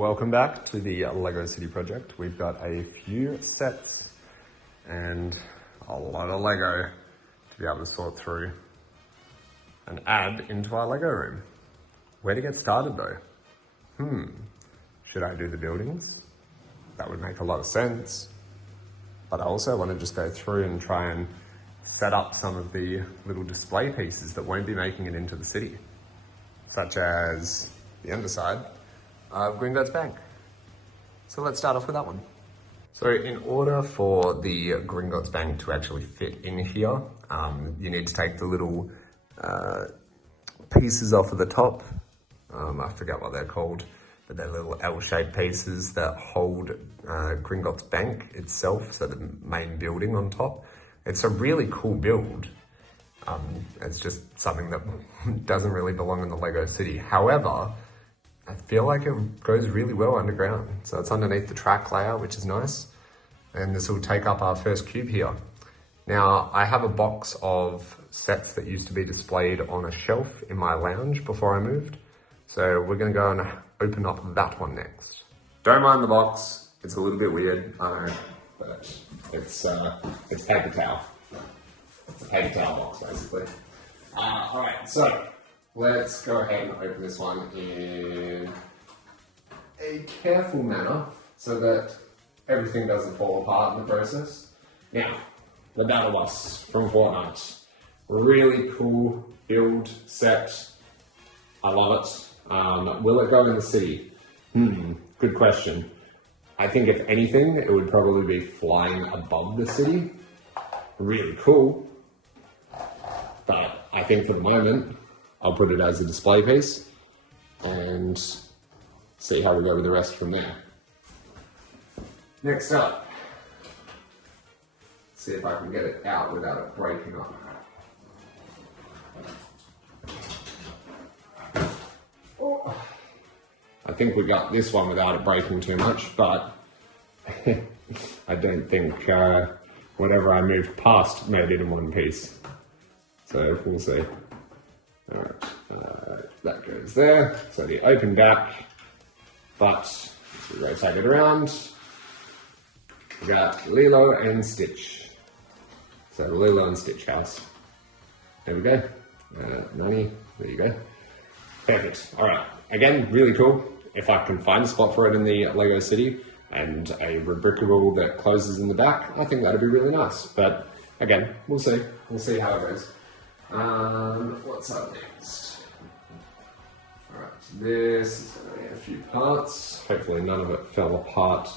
Welcome back to the Lego City project. We've got a few sets and a lot of Lego to be able to sort through and add into our Lego room. Where to get started though? Should I do the buildings? That would make a lot of sense. But I also want to just go through and try and set up some of the little display pieces that won't be making it into the city, such as the underside of Gringotts Bank. So let's start off with that one. So in order for the Gringotts Bank to actually fit in here, you need to take the little pieces off of the top. I forget what they're called, but they're little L-shaped pieces that hold Gringotts Bank itself, so the main building on top. It's a really cool build. It's just something that doesn't really belong in the Lego City. However, I feel like it goes really well underground. So it's underneath the track layer, which is nice. And this will take up our first cube here. Now, I have a box of sets that used to be displayed on a shelf in my lounge before I moved. So we're gonna go and open up that one next. Don't mind the box. It's a little bit weird, I know, but it's paper towel. It's a paper towel box, basically. All right, so let's go ahead and open this one in a careful manner so that everything doesn't fall apart in the process. Now, the Battle Bus from Fortnite. Really cool build set. I love it. Will it go in the city? Good question. I think if anything, it would probably be flying above the city. Really cool. But I think for the moment, I'll put it as a display piece and see how we go with the rest from there. Next up, see if I can get it out without it breaking up. Oh. I think we got this one without it breaking too much, but I don't think whatever I moved past made it in one piece. So we'll see. All right, that goes there. So the open back, but we rotate it around. We got Lilo and Stitch. So Lilo and Stitch house. There we go. Nani, there you go. Perfect. All right. Again, really cool. If I can find a spot for it in the Lego City and a rebrickable that closes in the back, I think that'd be really nice. But again, we'll see. We'll see how it goes. What's up next? All right, this is going to be a few parts. Hopefully none of it fell apart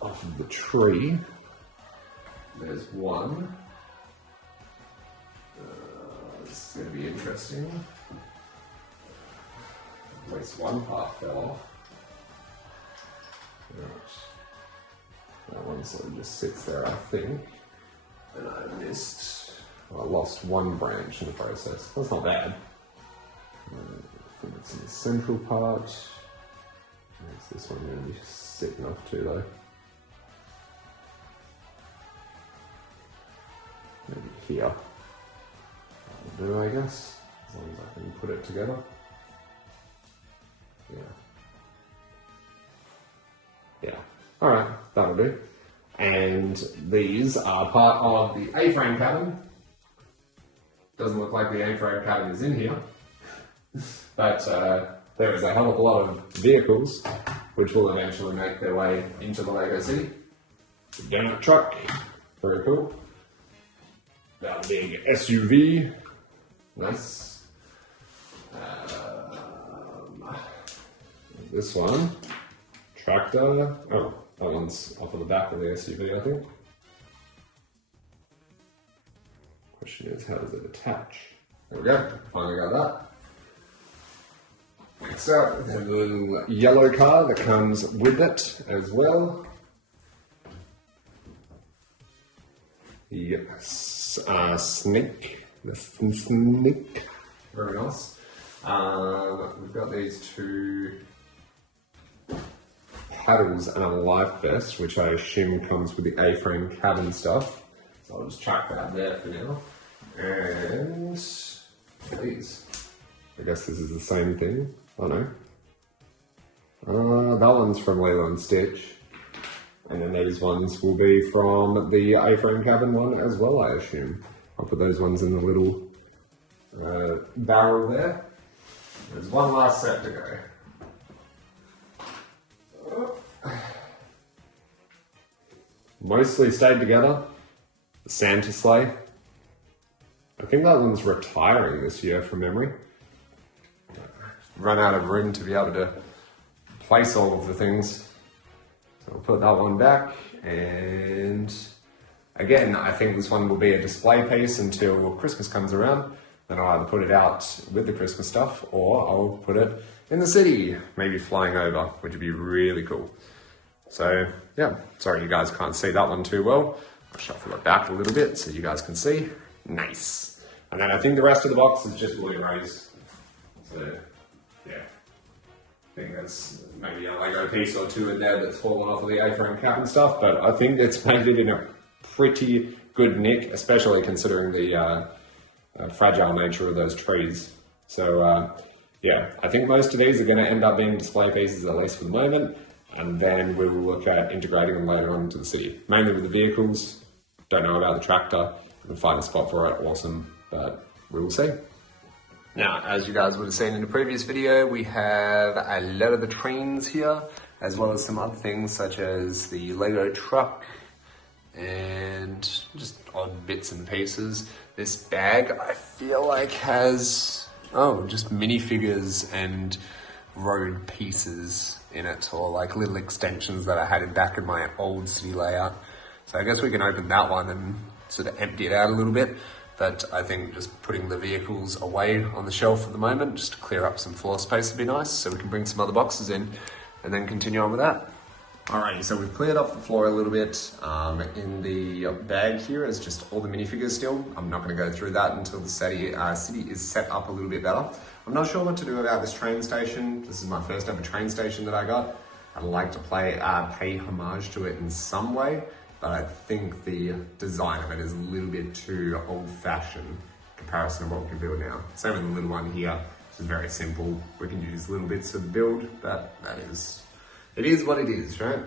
off of the tree. There's one. This is going to be interesting. At least one part fell off. Right. That one sort of just sits there, I think. And I lost one branch in the process. That's not bad. I think it's in the central part. Where's this one going to be sitting off to though? Maybe here. That'll do, I guess. As long as I can put it together. Yeah. Alright, that'll do. And these are part of the A-frame cabin. Doesn't look like the A-frame cabin is in here. But there is a hell of a lot of vehicles which will eventually make their way into the Lego City. The donut truck, very cool. That big SUV, nice. This one, tractor. Oh, that one's off of the back of the SUV, I think. Question is, how does it attach? There we go, finally got that. Next up, we have the little yellow car that comes with it as well. The snake, very nice. We've got these two paddles and a life vest, which I assume comes with the A-frame cabin stuff. So I'll just chuck that there for now. And these. I guess this is the same thing. Oh no. That one's from Lilo and Stitch. And then these ones will be from the A-frame cabin one as well, I assume. I'll put those ones in the little barrel there. There's one last set to go. Mostly stayed together. The Santa sleigh. I think that one's retiring this year from memory. Run out of room to be able to place all of the things. So I'll put that one back, and again, I think this one will be a display piece until Christmas comes around. Then I'll either put it out with the Christmas stuff, or I'll put it in the city, maybe flying over, which would be really cool. So yeah, sorry you guys can't see that one too well. I'll shuffle it back a little bit so you guys can see. Nice. And then I think the rest of the box is just Blu-rays. So yeah. I think there's maybe a Lego piece or two in there that's fallen off of the A-frame cap and stuff, but I think it's made it in a pretty good nick, especially considering the fragile nature of those trees. So yeah, I think most of these are going to end up being display pieces, at least for the moment, and then we will look at integrating them later on into the city. Mainly with the vehicles. Don't know about the tractor. If we can find a spot for it, awesome, but we will see. Now, as you guys would have seen in the previous video, we have a lot of the trains here, as well as some other things such as the Lego truck and just odd bits and pieces. This bag, I feel like has, just minifigures and road pieces in it, or like little extensions that I had back in my old city layout. So I guess we can open that one and sort of empty it out a little bit. But I think just putting the vehicles away on the shelf at the moment, just to clear up some floor space would be nice, so we can bring some other boxes in and then continue on with that. Alrighty, so we've cleared off the floor a little bit. In the bag here is just all the minifigures still. I'm not going to go through that until the city is set up a little bit better. I'm not sure what to do about this train station. This is my first ever train station that I got. I'd like to pay homage to it in some way, but I think the design of it is a little bit too old-fashioned in comparison to what we can build now. Same with the little one here, which is very simple. We can use little bits of the build, but it is what it is, right?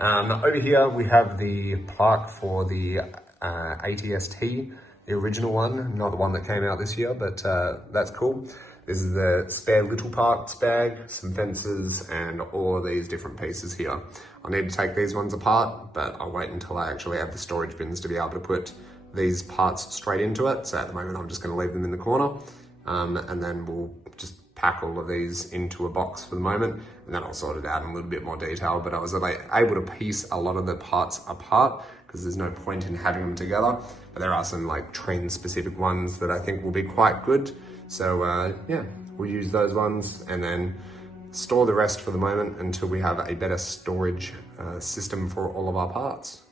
Over here we have the plaque for the ATST, the original one, not the one that came out this year, but that's cool. This is the spare little parts bag, some fences, and all of these different pieces here. I'll need to take these ones apart, but I'll wait until I actually have the storage bins to be able to put these parts straight into it. So at the moment, I'm just going to leave them in the corner, and then we'll just pack all of these into a box for the moment, and then I'll sort it out in a little bit more detail. But I was able to piece a lot of the parts apart because there's no point in having them together. But there are some like train-specific ones that I think will be quite good. So yeah, we'll use those ones and then store the rest for the moment until we have a better storage system for all of our parts.